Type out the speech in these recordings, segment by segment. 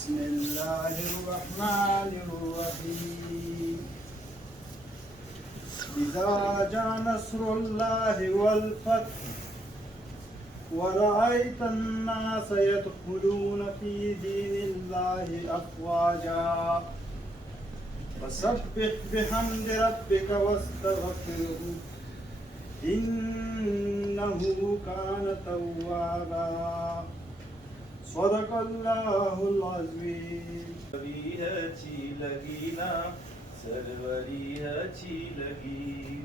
بسم الله الرحمن الرحيم إذا جاء نصر الله والفتح ورأيت الناس يدخلون في دين الله أفواجا فسبح بحمد ربك واستغفره إنه كان توابا صدق اللہ العظیم. سروری ہے اچھی لگی نا سروری ہے اچھی لگی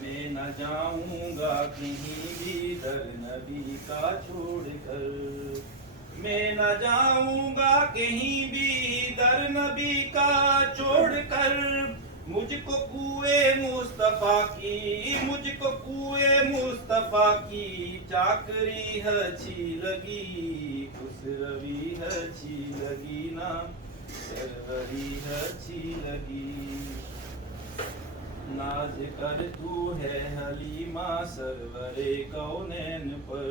میں نہ جاؤں گا کہیں بھی در نبی کا چھوڑ کر میں نہ جاؤں گا کہیں بھی در نبی کا چھوڑ کر مجھ کو کوئے مصطفیٰ کی چاکری ہے اچھی لگی خسروی ہے اچھی لگی نا سروری ہے اچھی لگی ناز کر تو ہے حلیمہ سرور کونین پر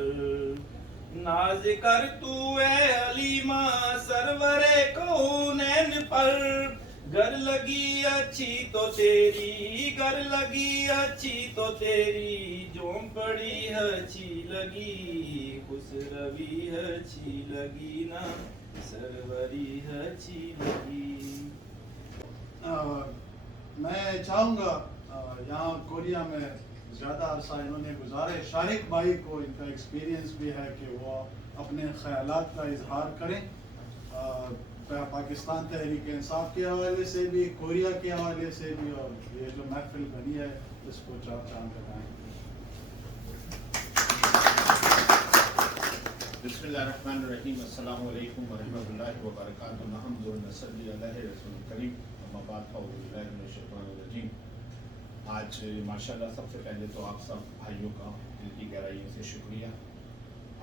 ناز کر تو ہے حلیمہ سرور کونین پر گر لگی اچھی تو تیری جوم پڑی ہے اچھی لگی خسروی ہے اچھی لگی نا سروری ہے اچھی لگی. میں چاہوں گا یہاں کوریا میں زیادہ عرصہ انہوں نے گزارے. شارق بھائی کو ان کا ایکسپیرینس بھی ہے کہ وہ اپنے خیالات کا اظہار کریں پاکستان تحریک انصاف کے حوالے سے بھی کوریا کے حوالے سے بھی اور یہ جو محفل بنی ہے اس کو چار چاند لگائیں. بسم اللہ الرحمن الرحیم. السلام علیکم ورحمۃ اللہ وبرکاتہ. نحمد و نصلی علی رسول کریم اما بعد فاعوذ باللہ من الشیطان الرجیم. آج ماشاءاللہ سب سے پہلے تو آپ سب بھائیوں کا دل کی گہرائیوں سے شکریہ.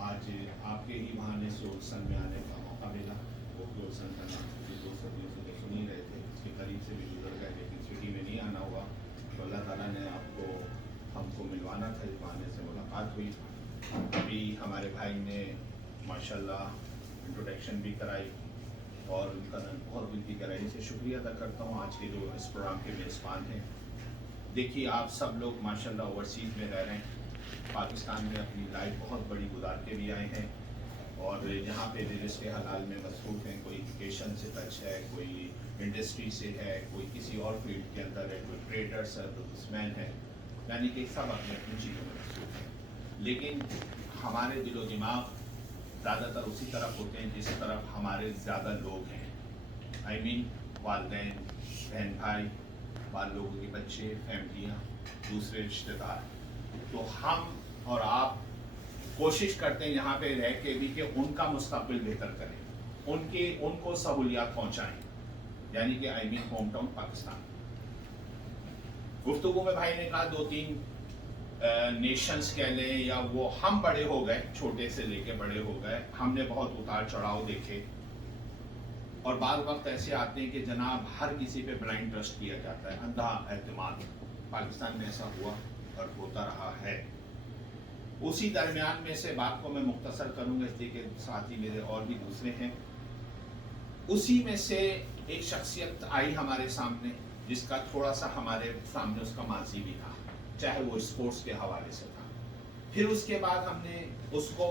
آج آپ کے ہی بہانے سے اولسن میں آنے کا موقع ملا. وہ اولسن کا نام 2 صدیوں سے سن ہی رہے تھے, اس کے قریب سے بھی گزر گئے لیکن سٹی میں نہیں آنا ہوا تو اللہ تعالیٰ نے آپ کو ہم کو ملوانا تھا. اس بہانے سے ملاقات ہوئی. ابھی ہمارے بھائی نے ماشاءاللہ انٹروڈکشن بھی کرائی اور ان کا بہت دل کی گہرائی سے شکریہ ادا کرتا ہوں آج کے جو اس پروگرام کے میزبان ہیں. دیکھیے آپ سب لوگ ماشاءاللہ اوورسیز میں رہ رہے ہیں, پاکستان میں اپنی لائف بہت بڑی گزار کے بھی آئے ہیں اور یہاں پہ رزق حلال میں مصروف ہیں. کوئی ایجوکیشن سے ٹچ ہے, کوئی انڈسٹری سے ہے, کوئی کسی اور فیلڈ کے اندر ہے, کوئی ٹریڈرس ہے, بزنس مین ہے, یعنی کہ سب اپنی اپنی چیزوں میں مصروف ہیں. لیکن ہمارے دل و دماغ زیادہ تر اسی طرف ہوتے ہیں جس طرف ہمارے زیادہ لوگ ہیں. آئی مین والدین, بہن بھائی, بال لوگوں کے بچے, فیملیاں, دوسرے رشتہ دار. تو ہم اور آپ کوشش کرتے ہیں یہاں پہ رہ کے بھی کہ ان کا مستقبل بہتر کریں, ان کو سہولیات پہنچائیں, یعنی کہ آئی مین ہوم ٹاؤن پاکستان. گفتگو میں بھائی نے کہا 2-3 نیشنز کہہ لیں یا وہ ہم بڑے ہو گئے, چھوٹے سے لے کے بڑے ہو گئے, ہم نے بہت اتار چڑھاؤ دیکھے اور بعض وقت ایسے آتے ہیں کہ جناب ہر کسی پہ بلائنڈ ٹرسٹ کیا جاتا ہے, اندھا اعتماد. پاکستان میں ایسا ہوا اور ہوتا رہا ہے. اسی درمیان میں سے بات کو میں مختصر کروں گا اس لیے کہ ساتھی میرے اور بھی دوسرے ہیں. اسی میں سے ایک شخصیت آئی ہمارے سامنے جس کا تھوڑا سا ہمارے سامنے اس کا ماضی بھی تھا, چاہے وہ اسپورٹس کے حوالے سے تھا. پھر اس کے بعد ہم نے اس کو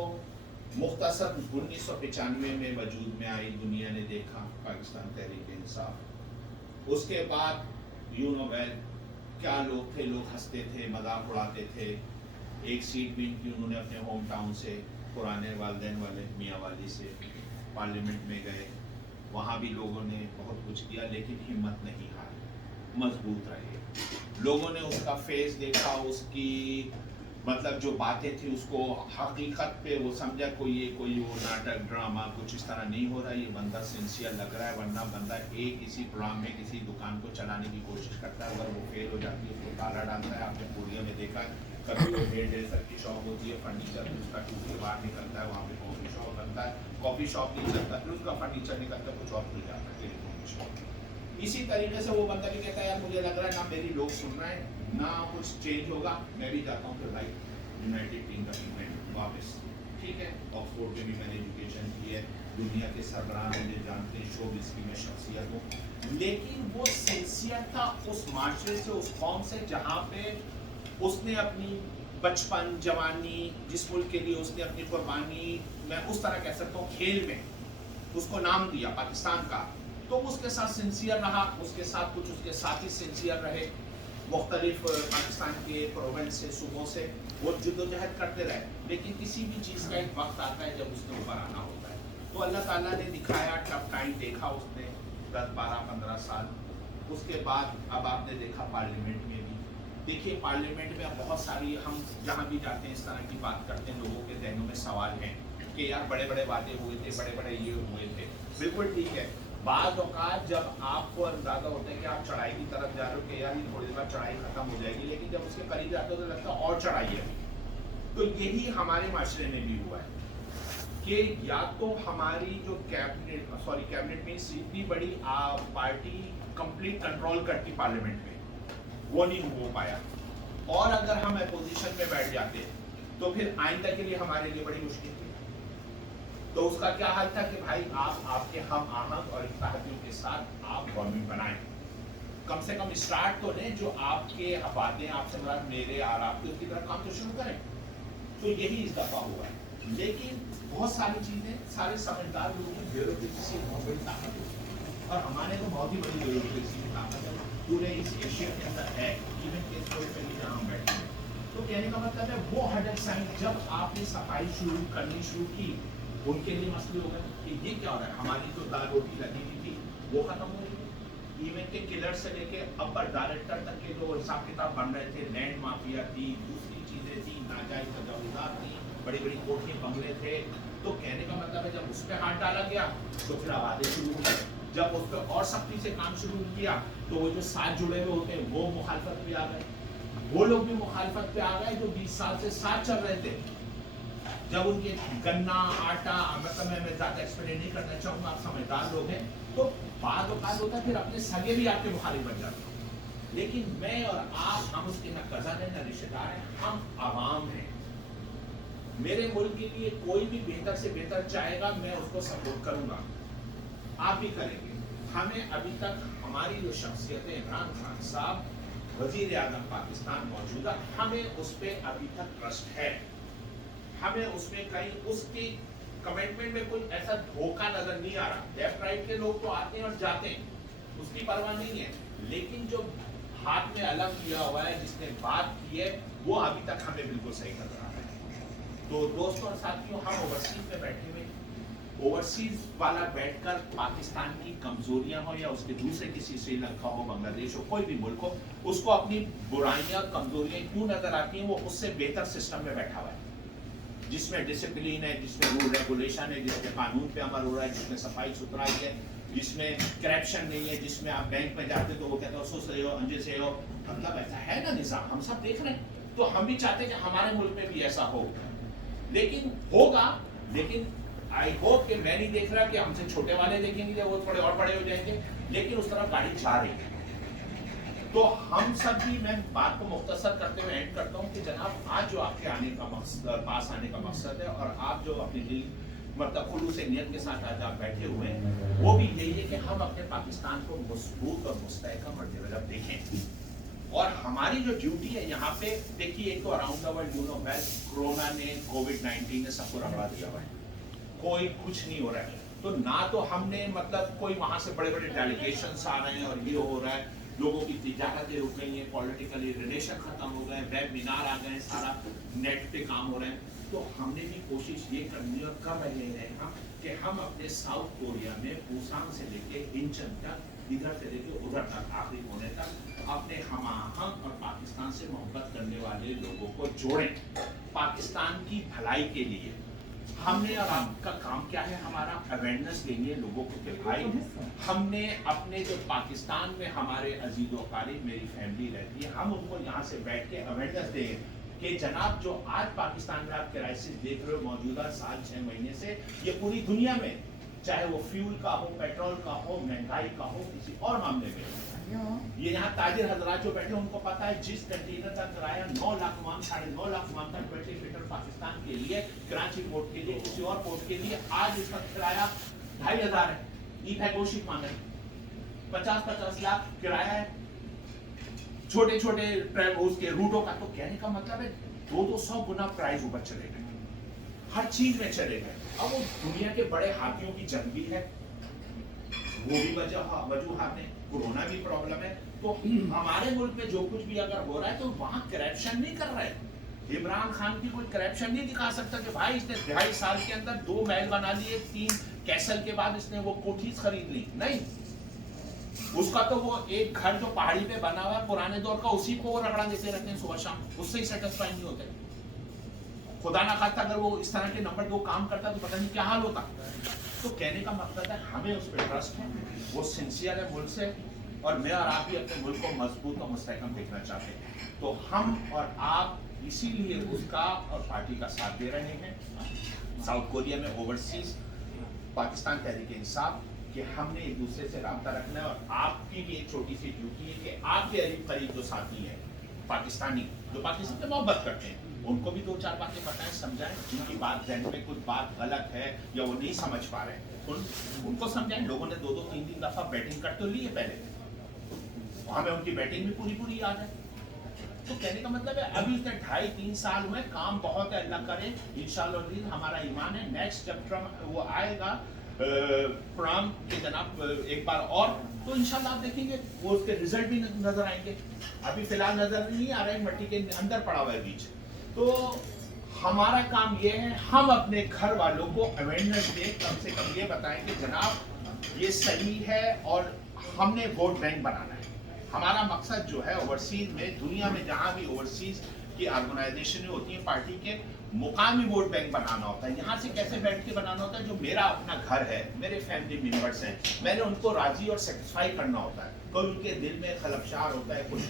مختصر 1995 میں وجود میں آئی, دنیا نے دیکھا پاکستان تحریک انصاف. اس کے بعد یو نو ویل کیا لوگ تھے, لوگ ہنستے تھے, مذاق اڑاتے تھے. ایک سیٹ بھی ان کی انہوں نے اپنے ہوم ٹاؤن سے, پرانے والدین والے میاں والی سے پارلیمنٹ میں گئے, وہاں بھی لوگوں نے بہت کچھ کیا لیکن ہمت نہیں ہاری, مضبوط رہے. لوگوں نے اس کا فیس دیکھا, اس کی مطلب جو باتیں تھیں اس کو حقیقت پہ وہ سمجھا کوئی وہ ناٹک ڈرامہ کچھ اس طرح نہیں ہو رہا, یہ بندہ سنسیئر لگ رہا ہے. ورنہ بندہ ایک کسی پروگرام میں کسی دکان کو چلانے کی کوشش کرتا ہے, اگر وہ فیل ہو جاتی ہے اس کو تالا ڈالتا ہے. آپ نے پوریا میں دیکھا ہے, کبھی وہ 1.5 سال کی شاپ ہوتی ہے, فرنیچر اس کا ٹوٹ کے باہر نکلتا ہے, وہاں پہ کافی شاپ بنتا ہے, کافی شاپ نہیں چلتا, پھر اس کا فرنیچر نکلتا ہے, کچھ اور کھل جاتا ہے. اسی طریقے سے وہ بندہ بھی کہتا ہے یار مجھے لگ رہا ہے نہ میری لوگ سن رہے ہیں نہ کچھ چینج ہوگا, میں بھی جاتا ہوں پھر بھائی یونائٹیڈ کنگڈم میں واپس. ٹھیک ہے, آکسفورڈ میں بھی میں نے ایجوکیشن ऑर्गेनाइजेशन की है, दुनिया के सरबराह मुझे जानते हैं, शोबिज़ की मैं शख्सियत हूँ, लेकिन वो सिंसियर था उस माशरे से, उस कौम से जहाँ पे उसने अपनी बचपन जवानी, जिस मुल्क के लिए उसने अपनी कुर्बानी, मैं उस तरह कह सकता हूँ खेल में उसको नाम दिया पाकिस्तान का, तो उसके साथ सिंसियर रहा, उसके साथ कुछ उसके साथी सिंसियर रहे, मुख्तलिफ पाकिस्तान के प्रोविंस से, सूबों से वो जद्दोजहद करते रहे, लेकिन किसी भी चीज़ का एक वक्त आता है जब उसके ऊपर आना होता है। तो अल्लाह ताला ने दिखाया, टफ टाइम देखा उसने 10, 12, 15 साल, उसके बाद अब आपने देखा पार्लियामेंट में भी, देखिए पार्लियामेंट में बहुत सारी, हम जहाँ भी जाते हैं इस तरह की बात करते हैं, लोगों के जहनों में सवाल हैं कि यार बड़े बड़े वादे हुए थे, बड़े बड़े ये हुए थे, बिल्कुल ठीक है। बाद औकात जब आपको अंदाजा होता है कि आप चढ़ाई की तरफ जा रहे हो कि यार ये थोड़ी देर बाद चढ़ाई खत्म हो जाएगी, लेकिन जब उसके करीब जाते हो तो लगता है और चढ़ाई है। तो यही हमारे माशरे में भी हुआ है कि या तो हमारी जो कैबिनेट में इतनी बड़ी पार्टी कंप्लीट कंट्रोल करती पार्लियामेंट में, वो नहीं हो पाया, और अगर हम अपोजिशन में बैठ जाते तो फिर आइंदा के लिए हमारे लिए बड़ी मुश्किल थी। तो उसका क्या हाल था कि भाई आप आपके हम आहंग और इत्तेहादियों के साथ आप गवर्नमेंट बनाएं, कम से कम स्टार्ट तो लें, जो आपके वादे आपसे मुराद मेरे और आपके उसकी तरफ काम तो शुरू करें। तो यही इस दफा हुआ है, लेकिन बहुत सारी चीजें, सारे समझदार लोगों की ब्यूरोक्रेसी बहुत बड़ी ताकत होती है, और हमारे तो बहुत ही बड़ी ब्यूरोक्रेसी की ताकत है पूरे इस एशिया के अंदर है, इवन के जहाँ हम बैठे हैं। तो कहने का मतलब है वो हडल साइन जब आपने सफाई शुरू की, उनके लिए मसले हो गए कि ये क्या हो रहा है, हमारी तो दाल रोटी लगी हुई थी वो खत्म हो गई। इवन के किलर से लेके अपर डायरेक्टर तक के जो हिसाब किताब बन रहे थे, लैंड माफिया थी, दूसरी चीजें थी, नाजायज तजावुजात थी, बड़ी बड़ी कोठियां बंगले थे। तो कहने का मतलब है जब उस पर हाथ डाला गया तो फिर आवाजें शुरू हुई, जब उस पर और सख्ती से काम शुरू किया तो वो जो साथ जुड़े हुए होते हैं वो मुखालफत पे आ गए, वो लोग भी मुखालफत पे आ गए जो 20 साल से साथ चल रहे थे। जब उनके गन्ना आटा, मतलब मैं ज्यादा एक्सप्लेन नहीं करना चाहूंगा, आप समझदार लोग हैं, तो बाद औकात होता है फिर अपने सगे भी आपके मुखालिफ बन जाते हैं। लेकिन मैं और आप, हम उसके न कज़न है न रिश्तेदार हैं, हम आवाम हैं। मेरे मुल्क के लिए कोई भी बेहतर से बेहतर चाहेगा, मैं उसको सपोर्ट करूंगा, आप भी करेंगे। हमें अभी तक हमारी जो शख्सियत है, इमरान खान साहब वजीर आज़म पाकिस्तान मौजूदा, हमें उस पर अभी तक ट्रस्ट है, हमें उसमें कहीं उसकी कमिटमेंट में कोई ऐसा धोखा नजर नहीं आ रहा। लेफ्ट राइट के लोग तो आते हैं और जाते हैं, उसकी परवाह नहीं है, लेकिन जो हाथ में अलग किया हुआ है, जिसने बात की है, वो अभी तक हमें बिल्कुल सही नजर आ रहा है। तो दोस्तों और साथियों, हम ओवरसीज में बैठे हुए, ओवरसीज वाला बैठकर पाकिस्तान की कमजोरियां हो या उसके दूसरे किसी, श्रीलंका हो, बांग्लादेश हो, कोई भी मुल्क हो, उसको अपनी बुराइयां कमजोरियां क्यों नजर आती हैं, वो उससे बेहतर सिस्टम में बैठा हुआ है, जिसमें डिसिप्लिन है, जिसमें रूल रेगुलेशन है, जिसमें कानून पे अमल हो रहा है, जिसमें सफाई सुथराई है, जिसमें करप्शन नहीं है, जिसमें आप बैंक में जाते तो वो कहते हो सो से हो, अंजे से हो, मतलब ऐसा है ना निज़ाम, हम सब देख रहे हैं। तो हम भी चाहते हैं कि हमारे मुल्क में भी ऐसा हो, लेकिन होगा, लेकिन आई होप कि मैं नहीं देख रहा कि हमसे छोटे वाले देखेंगे वो थोड़े और बड़े हो जाएंगे, लेकिन उस तरफ गाड़ी जा रही है। तो हम सब भी, मैं बात को मुख्तसर करते हुए एंड करता हूँ कि जनाब आज जो आपके आने का मकसद, पास आने का मकसद है, और आप जो अपने दिल मतलब खुलूस नियत के साथ आज आप बैठे हुए हैं, वो भी यही है कि हम अपने पाकिस्तान को मजबूत और मुस्तहकम और डेवलप देखें। और हमारी जो ड्यूटी है यहाँ पे, देखिए एक तो around the world you know well, corona ने, कोविड-19 ने सबको रगड़ा दिया हुआ है, कोई कुछ नहीं हो रहा है। तो ना तो हमने मतलब कोई वहां से बड़े बड़े डेलीगेशंस आ रहे हैं और ये हो रहा है, लोगों की तिजारतें रुक गई हैं, पॉलिटिकली रिलेशन खत्म हो गए, वेबिनार आ गए, सारा नेट पे काम हो रहे हैं। तो हमने भी कोशिश ये करनी और कर रहे हैं हम कि हम अपने साउथ कोरिया में पूसांग से लेके इंचन तक, इधर से लेके उधर तक, आखिरी कोने तक अपने हम और पाकिस्तान से मोहब्बत करने वाले लोगों को जोड़ें, पाकिस्तान की भलाई के लिए। हमने और आपका काम क्या है, हमारा अवेयरनेस देनी है लोगों को कि भाई हमने अपने जो पाकिस्तान में हमारे अजीज़ व क़रीब मेरी फैमिली रहती है, हम उनको यहाँ से बैठ के अवेयरनेस दें कि जनाब जो आज पाकिस्तान में आप क्राइसिस देख रहे हो मौजूदा साल 6 महीने से, ये पूरी दुनिया में चाहे वो फ्यूल का हो, पेट्रोल का हो, महंगाई का हो, किसी और मामले में हो। ये यहाँ ताजिर हजरात जो बैठे उनको पता है, जिस कंटेनर का किराया 9 लाख मान, 9.5 लाख मान था 20 मीटर पाकिस्तान के लिए, कराची पोर्ट के लिए, किसी और पोर्ट के लिए, आज उसका किराया 2,500 है। ये घोषित मांग रहे 50-50 लाख किराया है छोटे छोटे उसके रूटों का। तो कहने का मतलब है 200 गुना प्राइस ऊपर चले गए, हर चीज में चले गए। अब वो दुनिया के बड़े हाथियों की जंग भी है, वो भी वजूहात है, कोरोना भी प्रॉब्लम है। तो हमारे मुल्क में जो कुछ भी अगर हो रहा है तो वहां करप्शन नहीं कर रहे। इमरान खान की कोई करप्शन नहीं दिखा सकता कि भाई इसने 2.5 साल के अंदर 2 महल बना लिए, 3 कैसल के बाद इसने वो कोठीज खरीद ली। नहीं, उसका तो वो एक घर जो पहाड़ी पे बना हुआ है पुराने दौर का, उसी को वो रगड़ा देते रहते हैं सुबह शाम, उससे ही सेटिस्फाई नहीं होते। खुदा ना खास्ता अगर वो इस तरह के नंबर 2 काम करता तो पता नहीं क्या हाल होता। तो कहने का मतलब है हमें उस पर ट्रस्ट है, वो सिंसियर है मुल्क से, और मैं और आप भी अपने मुल्क को मजबूत और मुस्तहकम देखना चाहते हैं। तो हम और आप इसीलिए उसका और पार्टी का साथ दे रहे हैं। साउथ कोरिया में ओवरसीज पाकिस्तान तहरीक इंसाफ कि हमने एक दूसरे से राब्ता रखना है, और आपकी भी एक छोटी सी ड्यूटी है कि आपके करीब जो साथी हैं पाकिस्तानी जो पाकिस्तान से मोहब्बत करते हैं उनको भी 2-4 बातें बताएं, समझाएं। जिनकी बात जहन में कुछ बात गलत है या वो नहीं समझ पा रहे हैं उनको समझाएं। लोगों ने 2-2, 3-3 दफा बैटिंग कर तो ली है पहले, हमें उनकी बैटिंग भी पूरी याद है। तो कहने का मतलब है अभी इसने 2.5-3 साल हुए, काम बहुत है, अल्लाह करे इंशाअल्लाह। हमारा ईमान है नेक्स्ट जब ट्रम्प वो आएगा ट्रम्प के जनाब एक बार और, तो इंशाल्लाह आप देखेंगे वो उसके रिजल्ट भी नजर आएंगे। अभी फिलहाल नजर नहीं आ रहा है, मट्टी के अंदर पड़ा हुआ है बीज। तो हमारा काम ये है हम अपने घर वालों को अवेयरनेस दें, कम से कम ये बताएं कि जनाब ये सही है और हमने वोट बैंक बनाना है। हमारा मकसद जो है ओवरसीज में, दुनिया में जहां भी ओवरसीज की ऑर्गेनाइजेशन होती है पार्टी के, मुकामी वोट बैंक बनाना होता है। यहाँ से कैसे बैठ के बनाना होता है, जो मेरा अपना घर है, मेरे फैमिली मेंबर्स हैं, मैंने उनको राजी और सेटिस्फाई करना होता है। कोई उनके दिल में खलबशार होता है, कुछ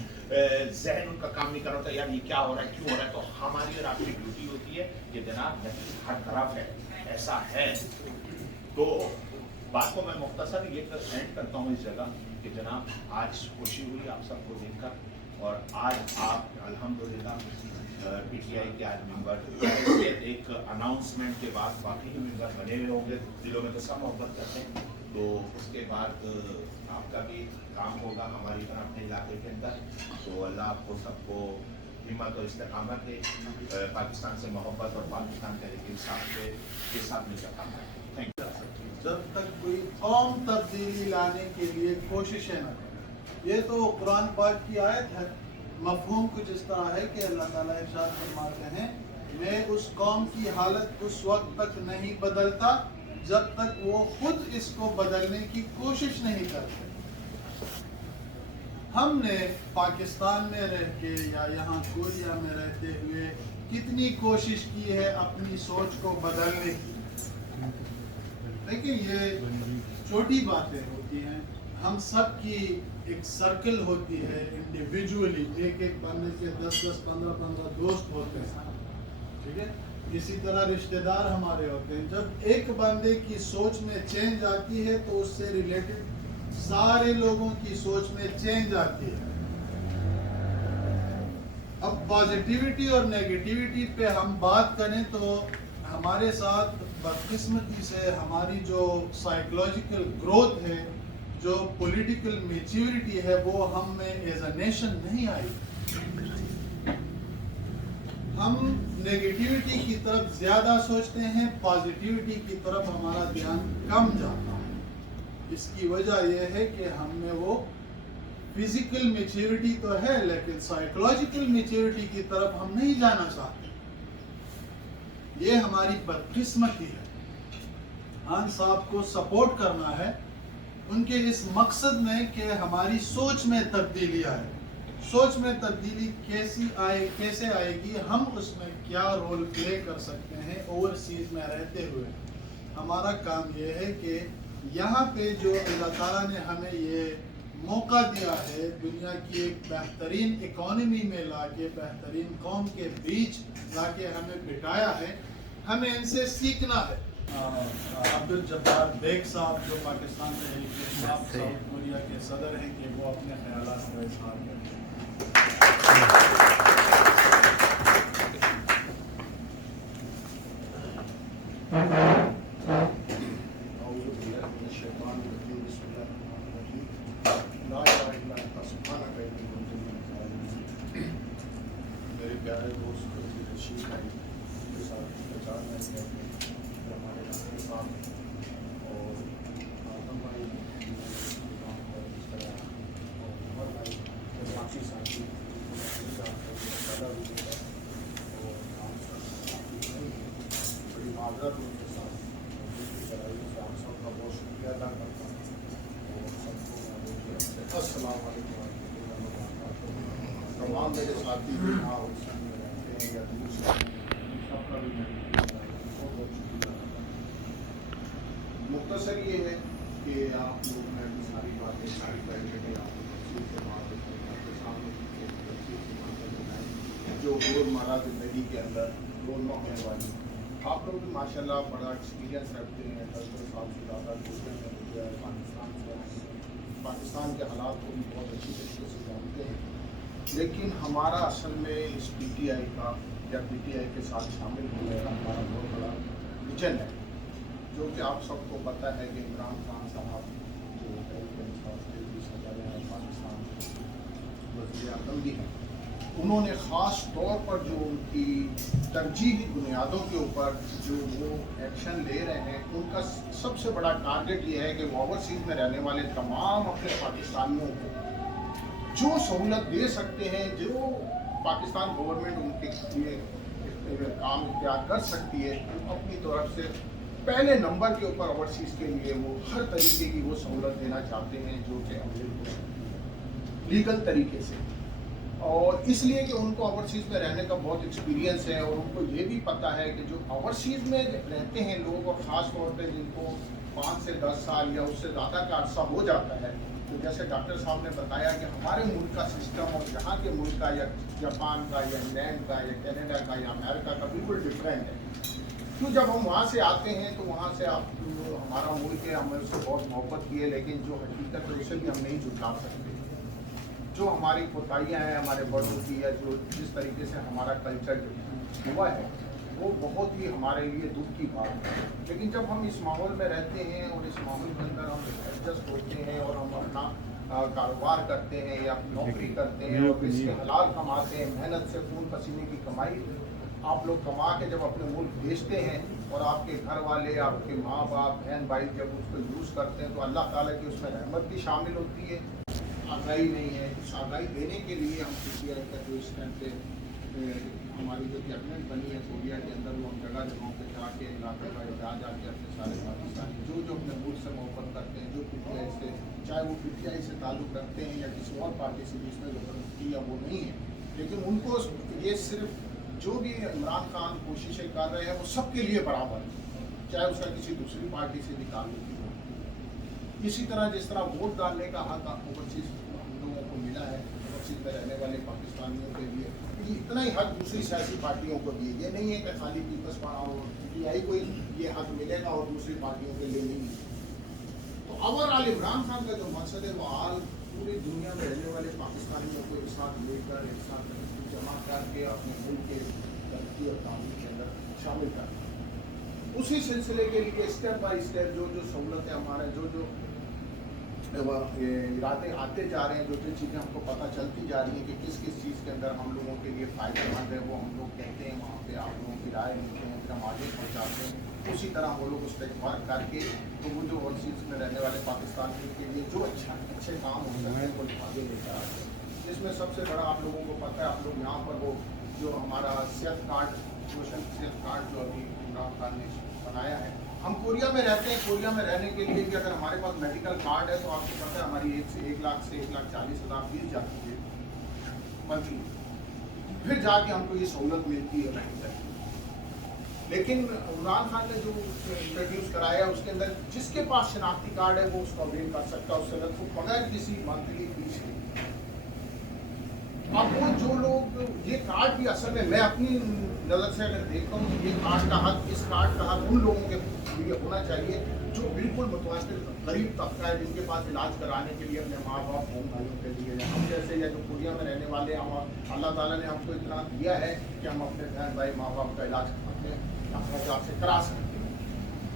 जहन उनका काम नहीं कर रहा होता, यार ये क्या हो रहा है, क्यों हो रहा है। तो हमारी और आपकी ड्यूटी होती है कि जनाब हर तरफ है, ऐसा है। तो बात को मैं मुख्तसर ये एंड करता हूँ इस जगह कि जनाब आज खुशी हुई आप सबको देखकर, और आज आप अल्हम्दुलिल्लाह पीटीआई के आज मेंबर एक अनाउंसमेंट के बाद बाकी के मेंबर बने हुए होंगे, दिलों में तो सब मोहब्बत करते हैं। तो उसके बाद आपका भी काम होगा हमारी तरह अपने इलाके के अंदर। तो अल्लाह आपको सबको हिम्मत और इस्तेकामत दे, पाकिस्तान से मोहब्बत और पाकिस्तान तहरीक इंसाफ के साथ मिलकर काम करें। Thank you. जब तक कोई कौम तब्दीली लाने के लिए कोशिशें न करें, ये तो कुरान पाक की आयत है। मफहूम कुछ इस तरह है कि अल्लाह ताला इरशाद फरमाते हैं, मैं उस कौम की हालत उस वक्त तक नहीं बदलता जब तक वो खुद इसको बदलने की कोशिश नहीं करते। हमने पाकिस्तान में रह के या यहाँ कोरिया में रहते हुए कितनी कोशिश की है अपनी सोच को बदलने की। लेकिन ये छोटी बातें होती हैं। हम सब की एक सर्कल होती है, इंडिविजुअली एक बंदे के 10-10, 15-15 दोस्त होते हैं, ठीक है। इसी तरह रिश्तेदार हमारे होते हैं। जब एक बंदे की सोच में चेंज आती है तो उससे रिलेटेड सारे लोगों की सोच में चेंज आती है। अब पॉजिटिविटी और नेगेटिविटी पे हम बात करें तो हमारे साथ बदकिस्मती से हमारी जो साइकोलॉजिकल ग्रोथ है, जो पॉलिटिकल मैच्योरिटी है, वो हम में एज अ नेशन नहीं आई। हम नेगेटिविटी की तरफ ज़्यादा सोचते हैं, पॉजिटिविटी की तरफ हमारा ध्यान कम जाता है। इसकी वजह यह है कि हम में वो फिजिकल मैच्योरिटी तो है, लेकिन साइकोलॉजिकल मैच्योरिटी की तरफ हम नहीं जाना चाहते। ये हमारी बदकिस्मती है। खान साहब को सपोर्ट करना है उनके इस मकसद में कि हमारी सोच में तब्दीली आए। सोच में तब्दीली कैसे आएगी, हम उसमें क्या रोल प्ले कर सकते हैं ओवरसीज में रहते हुए। हमारा काम ये है कि यहाँ पे जो अल्लाह ताला ने हमें ये मौका दिया है, दुनिया की एक बेहतरीन इकोनॉमी में लाके, बेहतरीन कौम के बीच लाके हमें बिठाया है, हमें इनसे सीखना है। अब्दुल जब्बार बेग साहब जो पाकिस्तान तहरीक इंसाफ साउथ कोरिया के सदर हैं कि वो अपने ख्यालात का इजहार करें। मेरे प्यारे दोस्त रशीद भाई के साथ पहचान है हमारे डॉक्टर साहब और आजम भाई और इस तरह और उमर भाई बाकी साथी और बड़ी माजरत उनके साथ आप सबका बहुत शुक्रिया अदा करता हूँ और सबको अस्सलाम वालेकुम तमाम मेरे साथी भी यहाँ में रहते हैं या दूर से सबका भी मैं बहुत बहुत शुक्रिया अदा करता हूँ। मुख्तसर ये है कि आप लोग ने अपनी सारी बातें सारी बैठकें आपको तफसील से बात आपके सामने तफसील से बात बताई जो रोज़मर्रा ज़िंदगी के अंदर रोज़ होने वाली आप लोग भी माशाल्लाह बड़ा एक्सपीरियंस रखते हैं। 10 साल से ज़्यादा कोशिश में पाकिस्तान से आए हैं, पाकिस्तान के हालात को भी बहुत अच्छी तरीके से जानते हैं। लेकिन हमारा असल में इस PTI का या PTI के साथ शामिल होने का हमारा बहुत बड़ा विजन है, जो कि आप सबको पता है कि इमरान खान साहब जो पाकिस्तान वज़ीर आज़म भी हैं, उन्होंने ख़ास तौर पर जो उनकी तरजीही बुनियादों के ऊपर जो वो एक्शन ले रहे हैं, उनका सबसे बड़ा टारगेट ये है कि वो ओवरसीज़ में रहने वाले तमाम अपने पाकिस्तानियों को जो सहूलत दे सकते हैं, जो पाकिस्तान गवर्नमेंट उनके लिए काम इख्तियार कर सकती है, अपनी तरफ से पहले नंबर के ऊपर ओवरसीज़ के लिए वो हर तरीके की वो सहूलत देना चाहते हैं जो कि लीगल तरीके से। और इसलिए कि उनको ओवरसीज़ में रहने का बहुत एक्सपीरियंस है और उनको ये भी पता है कि जो ओवरसीज़ में रहते हैं लोग, और ख़ास तौर पर जिनको 5 से 10 साल या उससे ज़्यादा का अर्सा हो जाता है, तो जैसे डॉक्टर साहब ने बताया कि हमारे मुल्क का सिस्टम और यहाँ के मुल्क का या जापान का या इंग्लैंड का या कनाडा का या अमेरिका का बिल्कुल डिफरेंट है। तो जब हम वहाँ से आते हैं तो वहाँ से आप हमारा मुल्क है, हमें उससे बहुत मोहब्बत की है, लेकिन जो हकीकत है उसे भी हम नहीं झुका सकते। जो हमारी कोताहियाँ हैं हमारे बड़ों की, या जो जिस तरीके से हमारा कल्चर हुआ है, वो बहुत ही हमारे लिए दुख की बात है। लेकिन जब हम इस माहौल में रहते हैं और इस माहौल के अंदर हम एडजस्ट होते हैं और हम अपना कारोबार करते हैं या नौकरी करते हैं और इसके हलाल कमाते हैं, मेहनत से खून पसीने की कमाई आप लोग कमा के जब अपने मुल्क भेजते हैं और आपके घर वाले, आपके माँ बाप, बहन भाई जब उसको यूज़ करते हैं, तो अल्लाह ताला की उसमें रहमत भी शामिल होती है। आगाही नहीं है, इस आगाही देने के लिए हम PTI का जो इस टाइम पे हमारी जो कैबिनेट बनी है कोरिया के अंदर, वो हम जगह जगहों पर जाके इलाके पर जाके अपने सारे पाकिस्तानी जो अपने मुल्क से मोहब्बत करते हैं, जो PTI से, चाहे वो PTI से ताल्लुक़ रखते हैं या किसी और पार्टी से, जिसमें ज़बरदस्ती या वो नहीं है, लेकिन उनको ये सिर्फ जो भी इमरान खान कोशिशें कर रहे हैं वो सबके लिए बराबर है, चाहे उसका किसी दूसरी पार्टी से भी ताल्लुक़ हो। इसी तरह जिस तरह वोट डालने का हक ओवरसीज़ हम लोगों को मिला है, ओवरसीज़ में रहने वाले पाकिस्तानियों के लिए इतना ही हक दूसरी सियासी पार्टियों को भी है। ये नहीं है कि खाली पीपल्स PTI को ये हक मिलेगा और दूसरी पार्टियों के लिए नहीं। तो ओवरऑल इमरान खान का जो मकसद है वो आल पूरी दुनिया में रहने वाले पाकिस्तानियों को एक साथ लेकर, एक साथ जमा करके अपने मुल्क के तरक्की और तामीर के अंदर शामिल करना। उसी सिलसिले के लिए स्टेप बाई स्टेप जो जो सहूलतें हमारे जो इरादे आते जा रहे हैं, जो जो चीज़ें हमको पता चलती जा रही हैं कि किस किस चीज़ के अंदर हम लोगों के लिए फ़ायदेमंद है, वो हम लोग कहते हैं, वहाँ पे आप लोगों की राय लेते हैं, फिर हम आगे पहुँचाते हैं। उसी तरह वो लोग उस पर वर्क करके तो वो जो ओवरसीज़ में रहने वाले पाकिस्तानियों के लिए जो अच्छे काम हो सकते हैं वो आगे लेकर आते हैं। जिसमें सबसे बड़ा आप लोगों को पता है, आप लोग यहाँ पर वो जो हमारा सेहत कार्ड, सोशल सेहत कार्ड जो अभी इमरान खान ने बनाया है, हम कोरिया में रहते हैं, कोरिया में रहने के लिए कि अगर हमारे पास मेडिकल कार्ड है तो आपको पता है हमारी 1 लाख से 1,40,000 फीस जाती है मंथली, फिर जाके हमको ये सहूलत मिलती है बेहतर। लेकिन इमरान खान ने जो इंट्रोड्यूस कराया उसके अंदर जिसके पास शनाख्ती कार्ड है वो उसको अवेल कर सकता है, उससे को बगैर किसी मंथली फीस के। अब वो जो लोग ये कार्ड भी असल में मैं अपनी नज़र से अगर देखता हूँ, ये कार्ड का हक, इस कार्ड का हक उन लोगों के लिए होना चाहिए, जो बिल्कुल मुतवस्सिल गरीब तबका है, जिनके पास इलाज कराने के लिए अपने माँ बाप बहन भाइयों के लिए, या हम जैसे या जो कुरिया में रहने वाले, हम अल्लाह ताला ने हमको इतना दिया है कि हम अपने बहन भाई माँ बाप का इलाज अपने अखराजात से करा सकते हैं।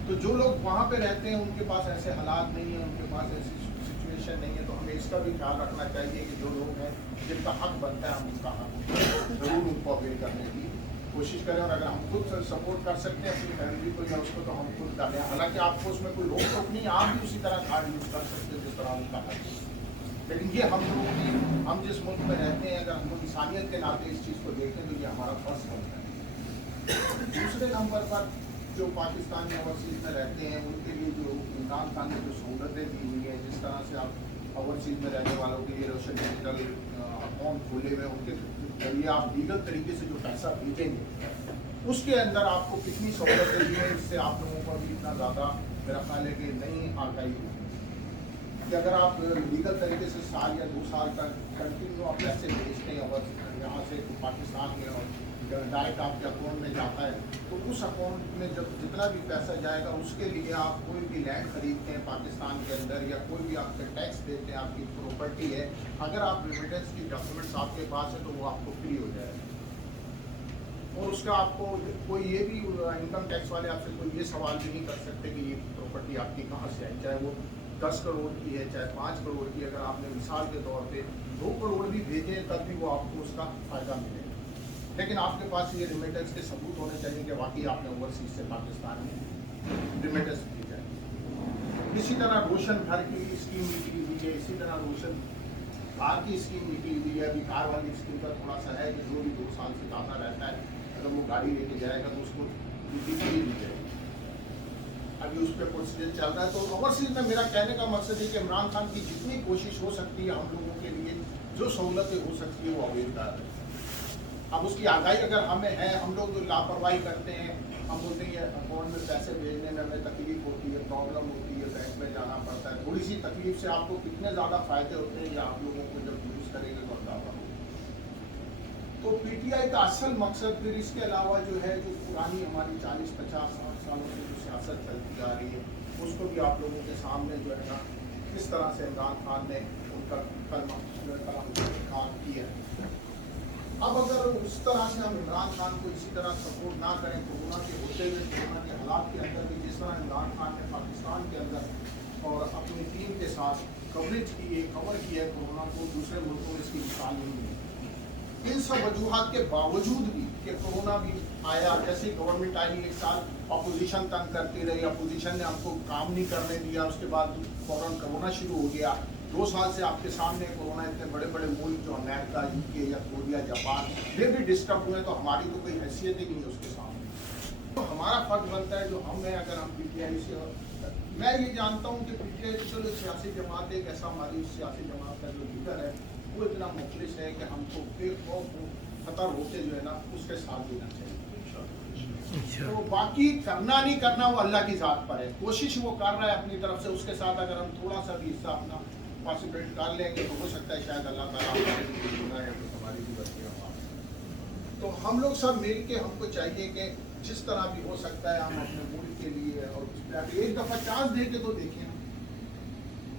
तो जो लोग वहाँ पे रहते हैं उनके पास ऐसे हालात नहीं है, उनके पास ऐसी सिचुएशन नहीं है, तो हमें इसका भी ख्याल रखना चाहिए कि जो लोग हैं जिनका हक बनता है हम उसका हक जरूर उनको अवेल करने की कोशिश करें। और अगर हम खुद सपोर्ट कर सकते हैं अपनी फैमिली को या उसको, तो हम खुद डालें। हालांकि आपको उसमें कोई रोक टोक नहीं, आप भी उसी तरह कार्ड यूज़ कर सकते हैं जिस तरह उनका हक है। लेकिन ये हम लोगों की, हम जिस मुल्क में रहते हैं, अगर हम इंसानियत के नाते इस चीज़ को देखें तो ये हमारा फर्ज बनता है। दूसरे नंबर पर जो पाकिस्तान में ओवरसीज़ में रहते हैं उनके लिए जो इमरान खान ने जो सहूलतें दी हुई हैं, जिस तरह से आप ओवरसीज़ में रहने वालों के लिए रोशन डिजिटल अकाउंट खोले हुए, उनके जरिए आप लीगल तरीके से जो पैसा भेजेंगे उसके अंदर आपको कितनी सहूलतें दी हैं, इससे आप लोगों को भी इतना ज़्यादा मेरा ख्याल है कि नहीं आगाही होगी कि अगर आप लीगल तरीके से साल या 2 साल तक कंटिन्यू आप पैसे भेजते हैं और यहाँ से पाकिस्तान में और डायरेक्ट आपके अकाउंट में जाता है, तो उस अकाउंट में जब जितना भी पैसा जाएगा उसके लिए आप कोई भी लैंड खरीदते हैं पाकिस्तान के अंदर या कोई भी आपके टैक्स देते हैं, आपकी प्रॉपर्टी है, अगर आप रेमिटेंस की डॉक्यूमेंट्स आपके पास है तो वो आपको फ्री हो जाएगा। और उसका आपको कोई ये भी इनकम टैक्स वाले आपसे कोई ये सवाल भी नहीं कर सकते कि ये प्रॉपर्टी आपकी कहाँ से आई, चाहे वो 10 करोड़ की है चाहे 5 करोड़ की। अगर आपने मिसाल के तौर पे 2 करोड़ भी भेजे तब भी वो आपको उसका फ़ायदा मिलेगा। लेकिन आपके पास ये रिमिटेंस के सबूत होने चाहिए कि वाकई आपने ओवरसीज से पाकिस्तान में रिमिटेंस भेजा है। इसी तरह रोशन घर की स्कीम निकली हुई है, इसी तरह रोशन कार की स्कीम निकली हुई है। अभी कार वाली स्कीम का थोड़ा सा है कि जो भी 2 साल से ज़्यादा रहता है, अगर वो गाड़ी लेके जाएगा तो उसको बिजली दी जाएगी। अभी उस पर प्रोसीजर चल रहा है। तो ओवरसीज में मेरा कहने का मकसद है कि इमरान खान की जितनी कोशिश हो सकती है हम लोगों के लिए, जो सहूलतें हो सकती है वो अवेल कर रहे हैं। अब उसकी आगाही अगर हमें है, हम लोग जो लापरवाही करते हैं, हम बोलते हैं अकाउंट में पैसे भेजने में हमें तकलीफ होती है, प्रॉब्लम होती है, बैंक में जाना पड़ता है, थोड़ी सी तकलीफ से आपको कितने ज़्यादा फ़ायदे होते हैं, या आप लोगों को जब यूज़ करेंगे तो अंदाजा होगा। तो पीटीआई का असल मकसद फिर इसके अलावा जो है, जो पुरानी हमारी 40, 50, 60 सालों से जो सियासत चलती जा रही है, उसको भी आप लोगों के सामने जो है ना, किस तरह से इमरान खान ने उनका कलम किया है। अब अगर उस तरह से हम इमरान खान को इसी तरह सपोर्ट ना करें, कोरोना के होते हुए कोरोना के हालात के अंदर भी जिस तरह इमरान खान ने पाकिस्तान के अंदर और अपनी टीम के साथ कवरेज की है, कवर किया है कोरोना को, दूसरे मुल्कों में इसकी मिसाल नहीं है। इन सब वजूहात के बावजूद भी कि कोरोना भी आया, जैसे गवर्नमेंट आई 1 साल अपोजिशन तंग करती रही, अपोजिशन ने हमको काम नहीं करने दिया, उसके बाद फौरन कोरोना शुरू हो गया। 2 साल से आपके सामने कोरोना, इतने बड़े बड़े मुल्क जो अमेरिका, यूके या कोरिया, जापान, ये भी डिस्टर्ब हुए, तो हमारी तो कोई हैसियत ही नहीं है उसके सामने। तो हमारा फर्ज बनता है जो हमें, अगर हम पीटीआई से, मैं ये जानता हूँ कि पीटीआई चलो सियासी जमात एक ऐसा, हमारी सियासी जमात का जो लीडर है वो इतना मुखलिस है कि हमको बेखौफ खतर होते जो है ना उसके साथ देना चाहिए। तो बाकी करना नहीं करना वो अल्लाह की ज़ात पर है, कोशिश वो कर रहा है अपनी तरफ से, उसके साथ अगर हम थोड़ा सा भी हिस्सा अपना पार्टिसिपेट कर लेंगे तो हो सकता है शायद अल्लाह ताला हमारे लिए सुना है तो हमारी भी बच्चियाँ पास। तो हम लोग सब मिल के, हमको चाहिए कि जिस तरह भी हो सकता है हम अपने मुल्क के लिए, और एक दफ़ा चांस दे के तो देखें,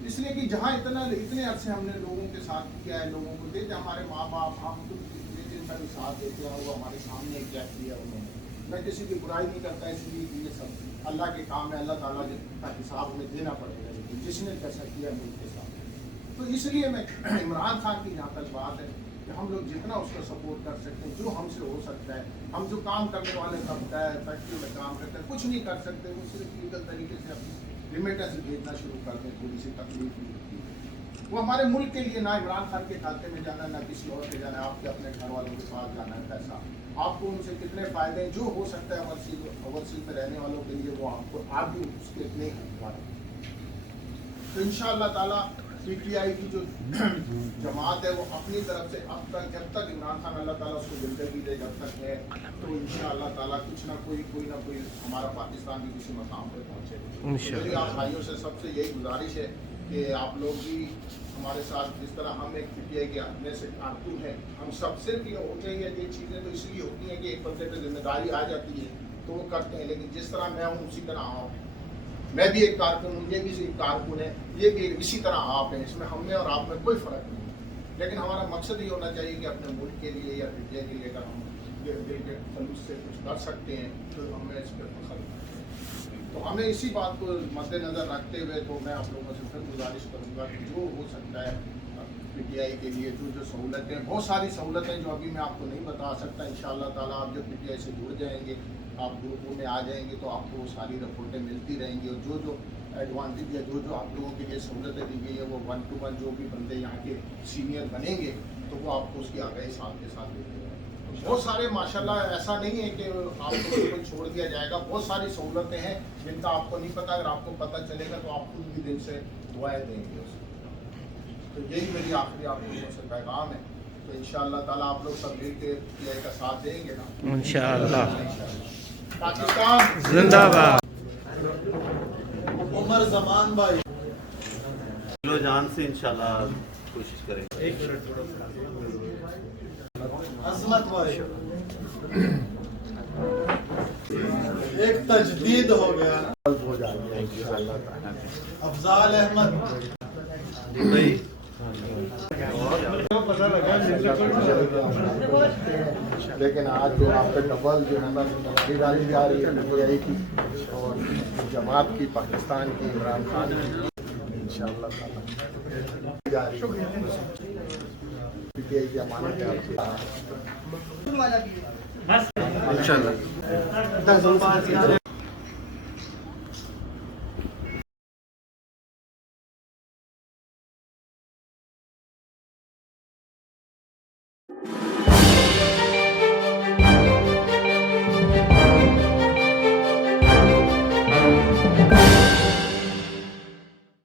इसलिए कि जहाँ इतने अरसे हमने लोगों के साथ किया है, लोगों को देते, हमारे माँ बाप, हम इतने दिन का भी साथ देते हैं, वो हमारे सामने क्या किया उन्होंने। मैं किसी की बुराई नहीं करता, इसलिए ये सब अल्लाह के काम है, अल्लाह ताला का हिसाब में देना पड़ेगा, लेकिन जिसने कैसा किया मुल्क के साथ। तो इसलिए मैं इमरान खान की जहाँ तक बात है कि हम लोग जितना उसको सपोर्ट कर सकते हैं, जो हमसे हो सकता है, हम जो काम करने वाले तबका है, फैक्ट्री में काम करते हैं, कुछ नहीं कर सकते, वो सिर्फ लीगल तरीके से अपनी रेमिटेंस भेजना शुरू कर दें, थोड़ी सी तकलीफ नहीं होती है। वो हमारे मुल्क के लिए ना इमरान खान के खाते में जाना, ना किसी और के जाना, आपके अपने घर वालों के पास जाना है पैसा, आपको उनसे कितने फ़ायदे जो हो सकता है ओवरसीज में रहने वालों के लिए, वो आपको आप भी उसके इतने तो इंशाअल्लाह ताला पीटीआई की जो जमात है वो अपनी तरफ से अब तक, जब तक इमरान खान अल्लाह ताला उसको ज़िंदगी दे जब तक है, तो इंशाअल्लाह ताला कुछ ना कोई हमारा पाकिस्तान भी किसी मकाम पर पहुँचे। मेरी आप भाइयों से सबसे यही गुजारिश है कि आप लोग भी हमारे साथ, जिस तरह हम एक पीटीआई के अपने से कारकुन हैं, हम सब सिर्फ ये होते हैं, ये चीज़ें तो इसलिए होती हैं कि एक बंदे पर जिम्मेदारी आ जाती है तो वो करते हैं, लेकिन जिस तरह मैं हूँ उसी तरह میں بھی ایک کارکن ہوں، یہ بھی ایک کارکن ہے، یہ بھی اسی طرح آپ ہیں، اس میں ہم میں اور آپ میں کوئی فرق نہیں ہے، لیکن ہمارا مقصد یہ ہونا چاہیے کہ اپنے ملک کے لیے یا انڈیا کے لیے اگر ہم دل کے خلوص سے کچھ کر سکتے ہیں تو ہمیں اس پہ فخر کرتے ہیں۔ تو ہمیں اسی بات کو مد نظر رکھتے ہوئے تو میں آپ لوگوں سے پھر گزارش کروں گا کہ جو ہو سکتا ہے پی ٹی آئی کے لیے جو سہولتیں، بہت ساری سہولتیں جو ابھی میں آپ کو نہیں بتا سکتا، انشاءاللہ تعالیٰ آپ جب پی ٹی آئی سے جڑ جائیں گے، آپ گروپوں میں آ جائیں گے تو آپ کو وہ ساری رپورٹیں ملتی رہیں گی، اور جو ایڈوانٹیج یا جو آپ لوگوں کے لیے سہولتیں دی گئی ہیں وہ 1 to 1 جو بھی بندے یہاں کے سینئر بنیں گے تو وہ آپ کو اس کی آگاہی ساتھ کے ساتھ دیتے ہیں۔ بہت سارے ماشاءاللہ ایسا نہیں ہے کہ آپ کو بالکل چھوڑ دیا جائے گا، بہت ساری سہولتیں ہیں جن کا آپ کو نہیں پتہ، اگر آپ کو پتہ چلے گا تو آپ خود بھی دل سے دعائیں دیں گے اس کو۔ تو یہی میری آخری آپ لوگوں سے پیغام ہے، تو انشاءاللہ تعالیٰ آپ لوگ سب مل کے پی آئی کا ساتھ دیں گے نا انشاءاللہ۔ پاکستان زندہ باد۔ عمر زمان بھائی کلو جان سے انشاءاللہ کوشش کریں گے۔ عظمت بھائی ایک تجدید ہو گیا، ہو جائے گا انشاءاللہ تعالیٰ۔ افضال احمد لیکن آج جو آپ کا ڈبل جو ہے نا ذمہ داری بھی آ رہی ہے پی ٹی آئی کی اور جماعت کی، پاکستان کی، عمران خان کی، انشاءاللہ تعالیٰ پی ٹی آئی کی امانت ہے آپ کی۔